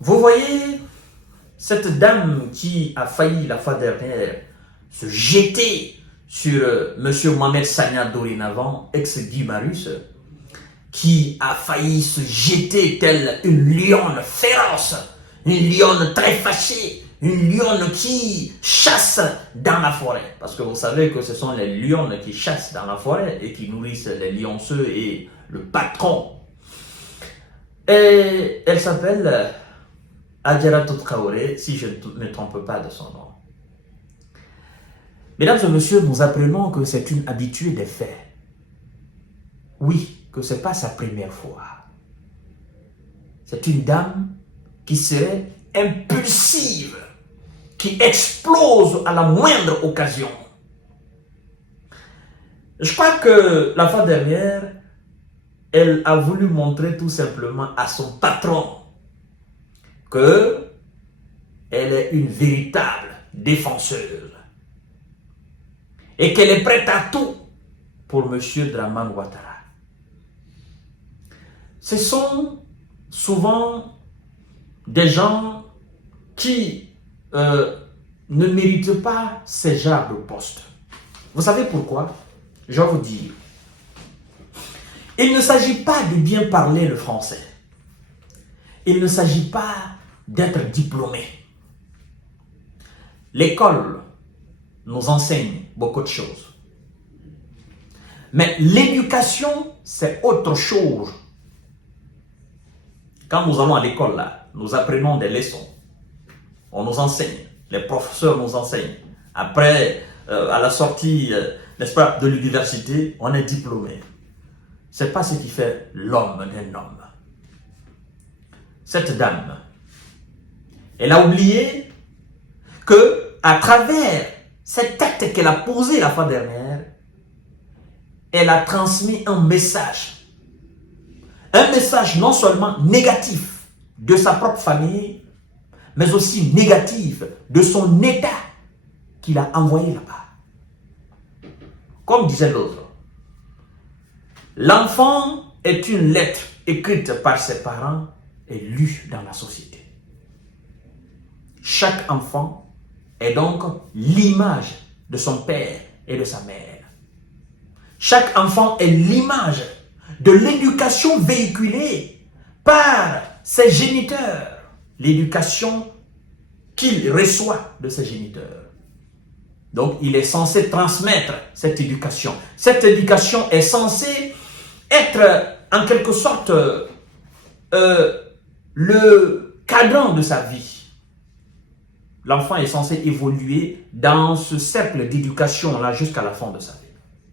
Vous voyez, cette dame qui a failli la fois dernière se jeter sur M. Mohamed Sagna dorénavant, ex-Guy Marius, qui a failli se jeter telle une lionne féroce, une lionne très fâchée, une lionne qui chasse dans la forêt. Parce que vous savez que ce sont les lionnes qui chassent dans la forêt et qui nourrissent les lionceaux et le patron. Et elle s'appelle Adjaratou Traoré, si je ne me trompe pas de son nom. Mesdames et messieurs, nous apprenons que c'est une habituée des faits. Oui, que ce n'est pas sa première fois. C'est une dame qui serait impulsive, qui explose à la moindre occasion. Je crois que la fois dernière, elle a voulu montrer tout simplement à son patron qu'elle est une véritable défenseuse et qu'elle est prête à tout pour M. Dramane Ouattara. Ce sont souvent des gens qui ne méritent pas ces genres de postes. Vous savez pourquoi? Je vais vous dire. Il ne s'agit pas de bien parler le français. Il ne s'agit pas d'être diplômé. L'école nous enseigne beaucoup de choses. Mais l'éducation, c'est autre chose. Quand nous allons à l'école, là, nous apprenons des leçons. On nous enseigne. Les professeurs nous enseignent. Après, à la sortie, n'est-ce pas, de l'université, on est diplômé. Ce n'est pas ce qui fait l'homme d'un homme. Cette dame, elle a oublié que à travers cette acte qu'elle a posé la fois dernière, elle a transmis un message. Un message non seulement négatif de sa propre famille, mais aussi négatif de son état qu'il a envoyé là-bas. Comme disait l'autre, l'enfant est une lettre écrite par ses parents et lue dans la société. Chaque enfant est donc l'image de son père et de sa mère. Chaque enfant est l'image de l'éducation véhiculée par ses géniteurs, l'éducation qu'il reçoit de ses géniteurs. Donc, il est censé transmettre cette éducation. Cette éducation est censée être, en quelque sorte, le cadran de sa vie. L'enfant est censé évoluer dans ce cercle d'éducation-là jusqu'à la fin de sa vie.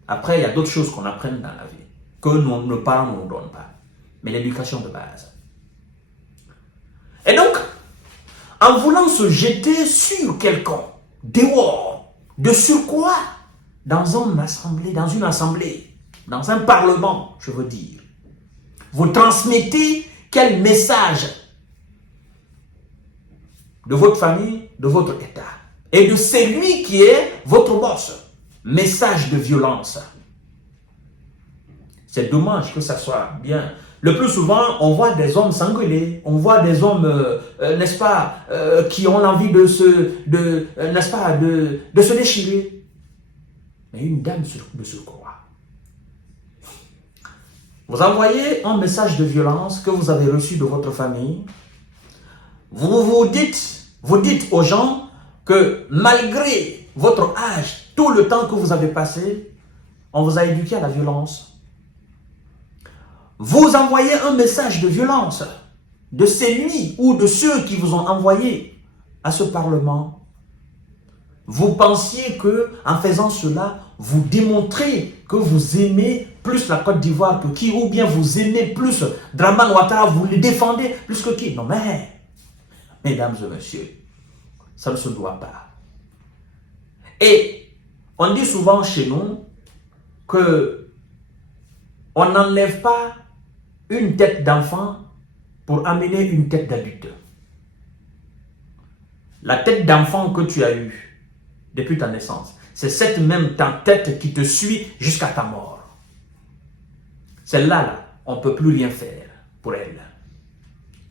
Après, il y a d'autres choses qu'on apprend dans la vie, que nos parents ne nous donnent pas. Mais l'éducation de base. Et donc, en voulant se jeter sur quelqu'un, dehors, de surcroît, dans une assemblée, dans un parlement, je veux dire, vous transmettez quel message de votre famille, de votre état, et de celui qui est votre boss. Message de violence. C'est dommage que ça soit bien. Le plus souvent, on voit des hommes s'engueuler, on voit des hommes, n'est-ce pas, qui ont envie de se déchirer. Mais une dame de surcroît. Vous envoyez un message de violence que vous avez reçu de votre famille. Vous dites aux gens que malgré votre âge, tout le temps que vous avez passé, on vous a éduqué à la violence. Vous envoyez un message de violence de celui ou de ceux qui vous ont envoyé à ce parlement. Vous pensiez que, en faisant cela, vous démontrez que vous aimez plus la Côte d'Ivoire que qui, ou bien vous aimez plus Dramane Ouattara, vous le défendez plus que qui. Non mais, mesdames et messieurs, ça ne se doit pas. Et on dit souvent chez nous que on n'enlève pas une tête d'enfant pour amener une tête d'adulte. La tête d'enfant que tu as eue depuis ta naissance, c'est cette même tête qui te suit jusqu'à ta mort. Celle-là, on ne peut plus rien faire pour elle.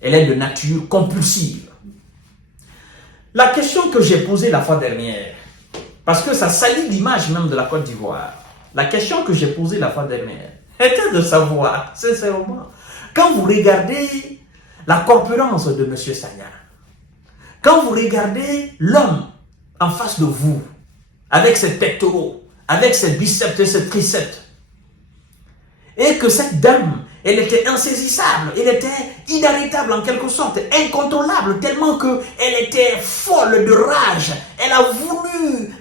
Elle est de nature compulsive. La question que j'ai posée la fois dernière, parce que ça salit l'image même de la Côte d'Ivoire, la question que j'ai posée la fois dernière était de savoir, sincèrement, quand vous regardez la corpulence de M. Sagna, quand vous regardez l'homme en face de vous, avec ses pectoraux, avec ses biceps et ses triceps, et que cette dame, elle était insaisissable, elle était inarrêtable en quelque sorte, incontrôlable, tellement qu'elle était folle de rage. Elle a voulu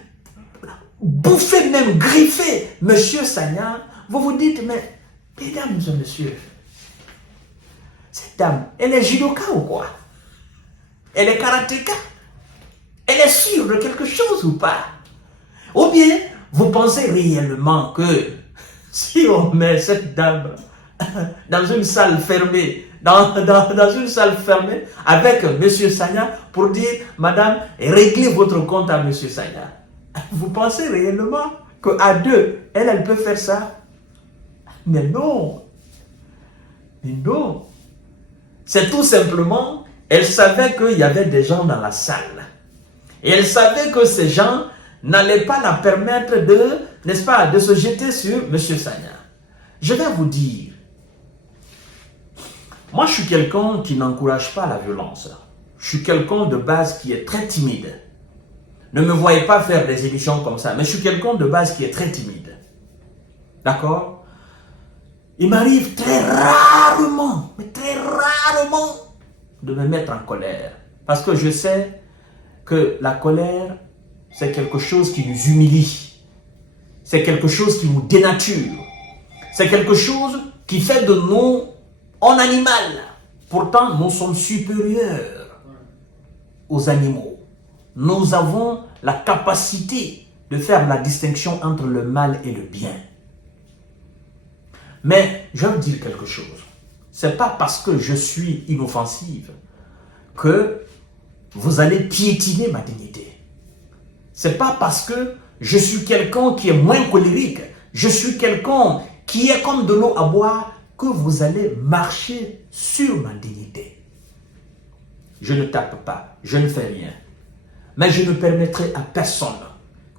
bouffer, même griffer M. Sagna. Vous vous dites, mais mesdames et messieurs, cette dame, elle est judoka ou quoi? Elle est karatéka? Elle est sûre de quelque chose ou pas? Ou bien, vous pensez réellement que si on met cette dame dans une salle fermée, dans une salle fermée avec M. Sagna pour dire, madame, réglez votre compte à M. Sagna. Vous pensez réellement qu'à deux, elle peut faire ça? Mais non. Mais non. C'est tout simplement, elle savait qu'il y avait des gens dans la salle. Et elle savait que ces gens n'allaient pas la permettre de, n'est-ce pas, de se jeter sur M. Sagna. Je vais vous dire, moi je suis quelqu'un qui n'encourage pas la violence. Je suis quelqu'un de base qui est très timide. Ne me voyez pas faire des émissions comme ça, mais je suis quelqu'un de base qui est très timide. D'accord? Il m'arrive très rarement, mais très rarement, de me mettre en colère. Parce que je sais que la colère, c'est quelque chose qui nous humilie. C'est quelque chose qui nous dénature. C'est quelque chose qui fait de nous un animal. Pourtant, nous sommes supérieurs aux animaux. Nous avons la capacité de faire la distinction entre le mal et le bien. Mais je vais vous dire quelque chose. Ce n'est pas parce que je suis inoffensive que vous allez piétiner ma dignité. Ce n'est pas parce que je suis quelqu'un qui est moins colérique, je suis quelqu'un qui est comme de l'eau à boire, que vous allez marcher sur ma dignité. Je ne tape pas, je ne fais rien. Mais je ne permettrai à personne,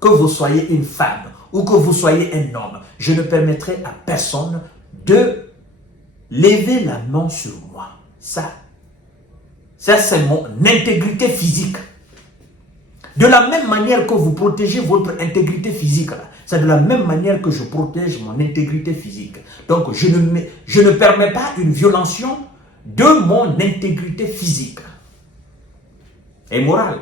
que vous soyez une femme ou que vous soyez un homme, je ne permettrai à personne de lever la main sur moi. Ça c'est mon intégrité physique. De la même manière que vous protégez votre intégrité physique, c'est de la même manière que je protège mon intégrité physique. Donc, je ne permets pas une violation de mon intégrité physique et morale.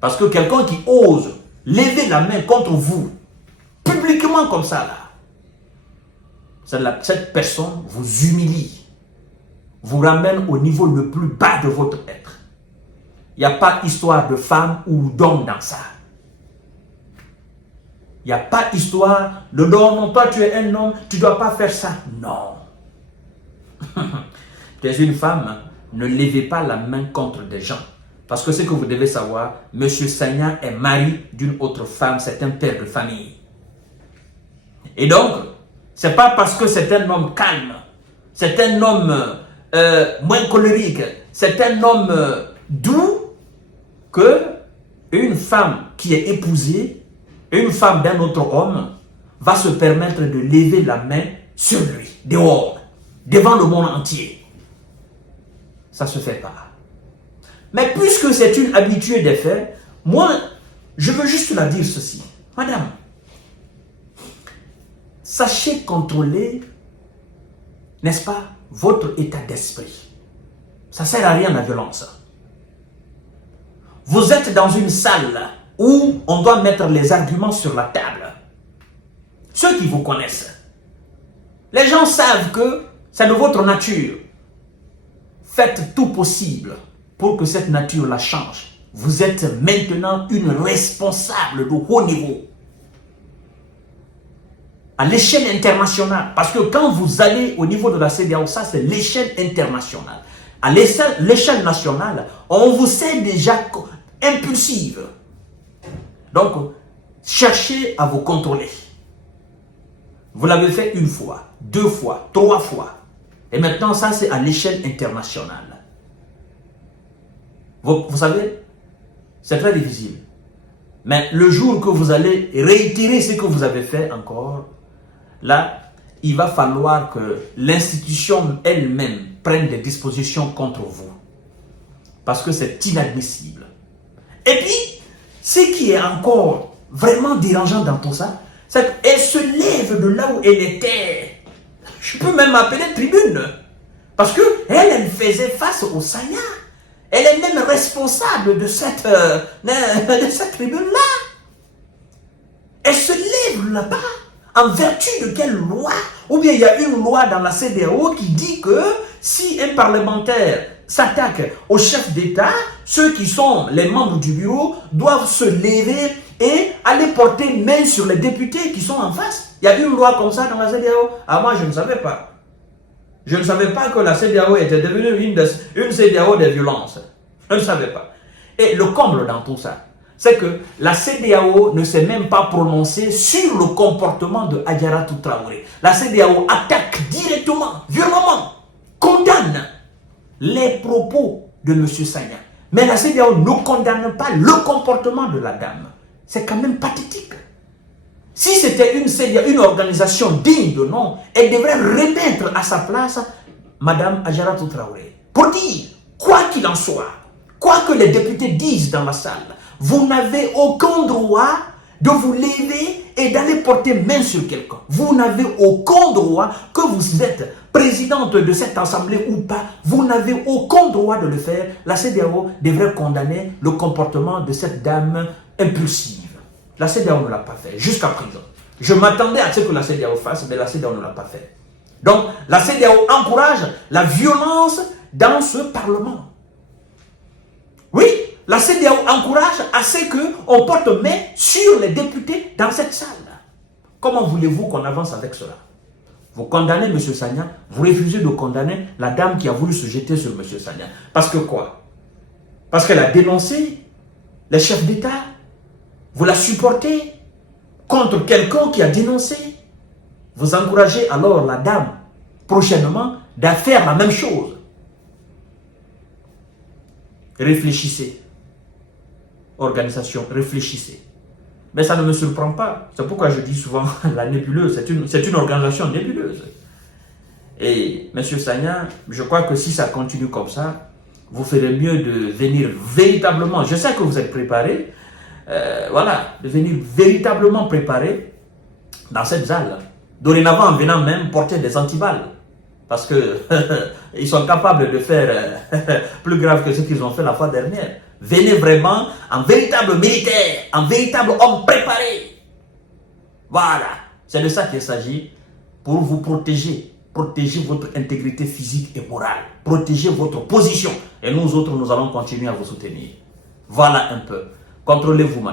Parce que quelqu'un qui ose lever la main contre vous, publiquement comme ça, là, cette personne vous humilie, vous ramène au niveau le plus bas de votre être. Il n'y a pas histoire de femme ou d'homme dans ça. Il n'y a pas histoire de non, toi tu es un homme, tu ne dois pas faire ça. Non. Tu es une femme, ne levez pas la main contre des gens. Parce que ce que vous devez savoir, M. Sagna est mari d'une autre femme, c'est un père de famille. Et donc, ce n'est pas parce que c'est un homme calme, c'est un homme moins colérique, c'est un homme doux, que une femme qui est épousée, une femme d'un autre homme, va se permettre de lever la main sur lui, dehors, devant le monde entier. Ça ne se fait pas. Mais puisque c'est une habituée des faits, moi, je veux juste la dire ceci. Madame, sachez contrôler, n'est-ce pas, votre état d'esprit. Ça ne sert à rien la violence. Vous êtes dans une salle où on doit mettre les arguments sur la table. Ceux qui vous connaissent, les gens savent que c'est de votre nature. Faites tout possible pour que cette nature la change. Vous êtes maintenant une responsable de haut niveau. À l'échelle internationale. Parce que quand vous allez au niveau de la CEDEAO, ça c'est l'échelle internationale. À l'échelle nationale, on vous sait déjà impulsive. Donc, cherchez à vous contrôler. Vous l'avez fait une fois, deux fois, trois fois. Et maintenant, ça, c'est à l'échelle internationale. Vous savez, c'est très difficile. Mais le jour que vous allez réitérer ce que vous avez fait encore, là, il va falloir que l'institution elle-même prenne des dispositions contre vous. Parce que c'est inadmissible. Et puis, ce qui est encore vraiment dérangeant dans tout ça, c'est qu'elle se lève de là où elle était. Je peux même m'appeler tribune. Parce que elle faisait face au Sanya. Elle est même responsable de cette tribune-là. Elle se lève là-bas. En vertu de quelle loi? Ou bien il y a une loi dans la CEDEAO qui dit que si un parlementaire s'attaque au chef d'État, ceux qui sont les membres du bureau doivent se lever et aller porter main sur les députés qui sont en face. Il y a une loi comme ça dans la CEDEAO. Ah, moi, je ne savais pas. Je ne savais pas que la CEDEAO était devenue une CEDEAO des violences. Je ne savais pas. Et le comble dans tout ça, c'est que la CEDEAO ne s'est même pas prononcée sur le comportement de Adjaratou Traoré. La CEDEAO attaque directement, violemment, condamne les propos de M. Sagna. Mais la CEDEAO ne condamne pas le comportement de la dame. C'est quand même pathétique. Si c'était une organisation digne de nom, elle devrait remettre à sa place Mme Adjaratou Traoré. Pour dire, quoi qu'il en soit, quoi que les députés disent dans la salle, vous n'avez aucun droit de vous lever et d'aller porter main sur quelqu'un. Vous n'avez aucun droit, que vous êtes présidente de cette assemblée ou pas, vous n'avez aucun droit de le faire. La CEDEAO devrait condamner le comportement de cette dame impulsive. La CEDEAO ne l'a pas fait jusqu'à présent. Je m'attendais à ce que la CEDEAO fasse, mais la CEDEAO ne l'a pas fait. Donc, la CEDEAO encourage la violence dans ce Parlement. Oui, la CEDEAO encourage à ce qu'on porte main sur les députés dans cette salle. Comment voulez-vous qu'on avance avec cela? Vous condamnez M. Sagna, vous refusez de condamner la dame qui a voulu se jeter sur M. Sagna. Parce que quoi? Parce qu'elle a dénoncé les chefs d'État. Vous la supportez contre quelqu'un qui a dénoncé. Vous encouragez alors la dame prochainement à faire la même chose. Réfléchissez. Organisation, réfléchissez. Mais ça ne me surprend pas. C'est pourquoi je dis souvent la nébuleuse. C'est une organisation nébuleuse. Et M. Sagna, je crois que si ça continue comme ça, vous ferez mieux de venir véritablement. Je sais que vous êtes préparés. Voilà, de venir véritablement préparé dans cette salle. Dorénavant, en venant même porter des antiballes. Parce que ils sont capables de faire plus grave que ce qu'ils ont fait la fois dernière. Venez vraiment en véritable militaire, en véritable homme préparé. Voilà, c'est de ça qu'il s'agit pour vous protéger. Protéger votre intégrité physique et morale. Protéger votre position. Et nous autres, nous allons continuer à vous soutenir. Voilà un peu. Contrôlez-vous, madame.